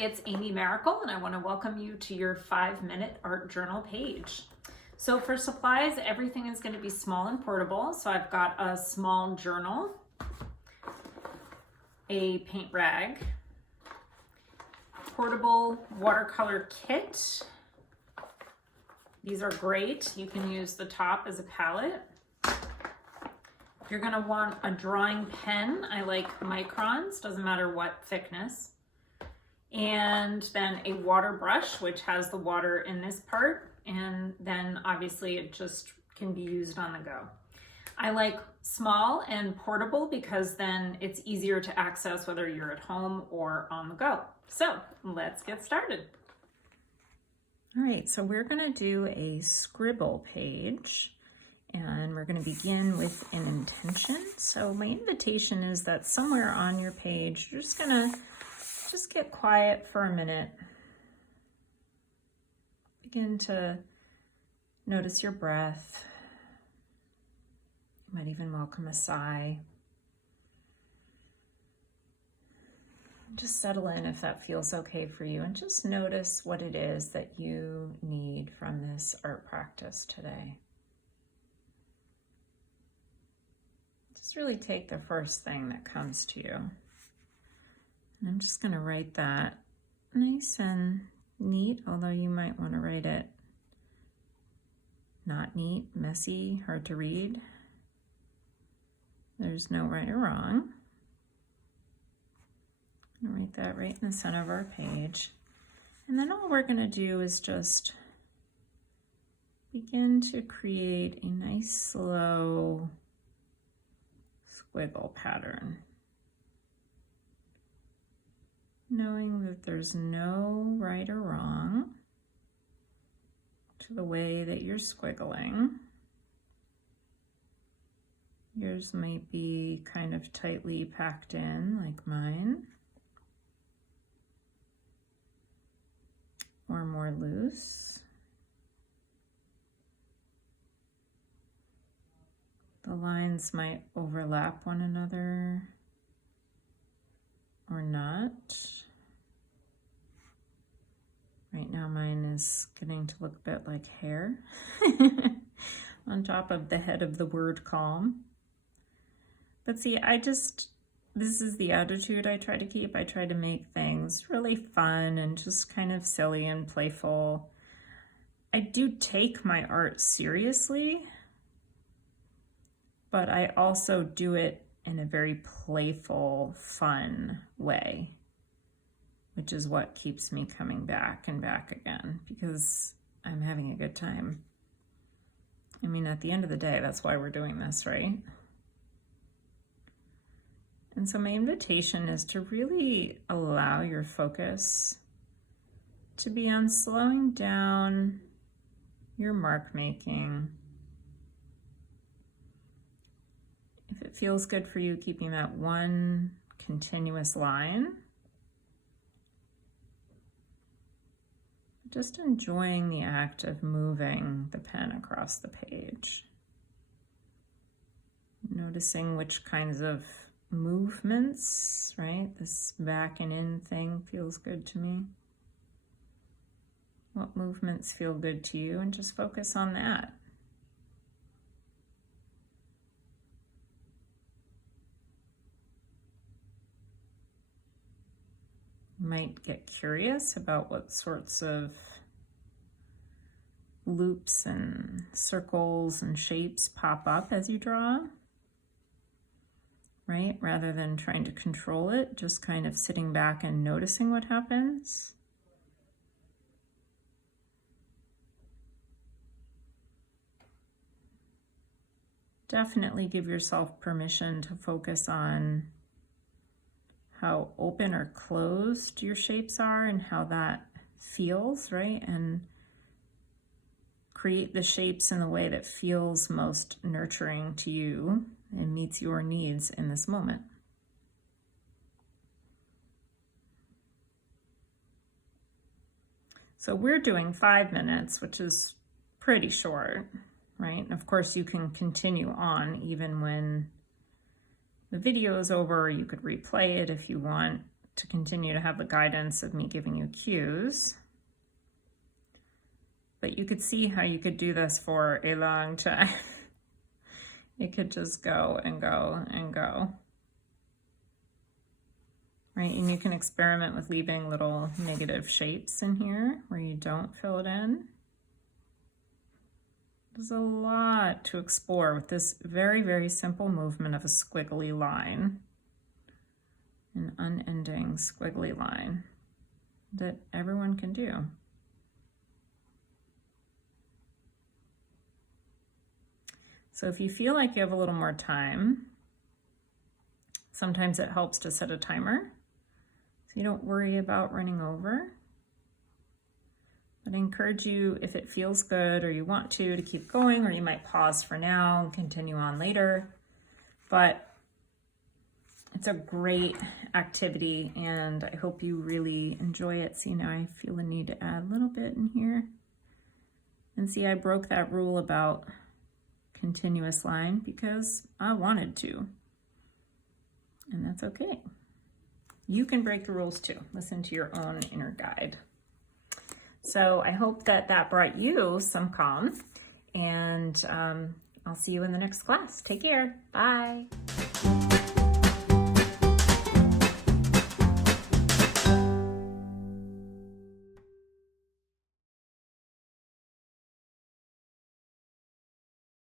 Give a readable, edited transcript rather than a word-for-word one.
it's Amy Miracle, and I want to welcome you to your 5-minute art journal page. So for supplies, everything is going to be small and portable. So I've got a small journal, a paint rag, portable watercolor kit. These are great. You can use the top as a palette. You're going to want a drawing pen. I like microns, doesn't matter what thickness. And then a water brush, which has the water in this part. And then obviously it just can be used on the go. I like small and portable because then it's easier to access whether you're at home or on the go. So let's get started. All right, so we're going to do a scribble page. And we're going to begin with an intention. So my invitation is that somewhere on your page, you're just going to get quiet for a minute. Begin to notice your breath. You might even welcome a sigh. Just settle in if that feels okay for you, and just notice what it is that you need from this art practice today. Just really take the first thing that comes to you. And I'm just going to write that nice and neat, although you might want to write it not neat, messy, hard to read. There's no right or wrong. I'm going to write that right in the center of our page. And then all we're going to do is just begin to create a nice, slow squiggle pattern, knowing that there's no right or wrong to the way that you're squiggling. Yours might be kind of tightly packed in like mine, or more loose. The lines might overlap one another or not. Right now mine is getting to look a bit like hair on top of the head of the word calm. But see, this is the attitude I try to keep. I try to make things really fun and just kind of silly and playful. I do take my art seriously, but I also do it in a very playful, fun way, which is what keeps me coming back and back again, because I'm having a good time. I mean, at the end of the day, that's why we're doing this, right? And so my invitation is to really allow your focus to be on slowing down your mark making. If it feels good for you, keeping that one continuous line. Just enjoying the act of moving the pen across the page. Noticing which kinds of movements, right? This back and in thing feels good to me. What movements feel good to you, and just focus on that. You might get curious about what sorts of loops and circles and shapes pop up as you draw, right? Rather than trying to control it, just kind of sitting back and noticing what happens. Definitely give yourself permission to focus on how open or closed your shapes are and how that feels, right? And create the shapes in the way that feels most nurturing to you and meets your needs in this moment. So we're doing 5 minutes, which is pretty short, right? And of course you can continue on even when the video is over. You could replay it if you want to continue to have the guidance of me giving you cues. But you could see how you could do this for a long time. It could just go and go and go. Right, and you can experiment with leaving little negative shapes in here where you don't fill it in. There's a lot to explore with this very, very simple movement of a squiggly line. An unending squiggly line that everyone can do. So if you feel like you have a little more time, sometimes it helps to set a timer so you don't worry about running over. But I encourage you, if it feels good or you want to keep going, or you might pause for now and continue on later. But it's a great activity and I hope you really enjoy it. See, now I feel the need to add a little bit in here. And see, I broke that rule about continuous line because I wanted to. And that's okay. You can break the rules too. Listen to your own inner guide. So I hope that that brought you some calm, and I'll see you in the next class. Take care. Bye.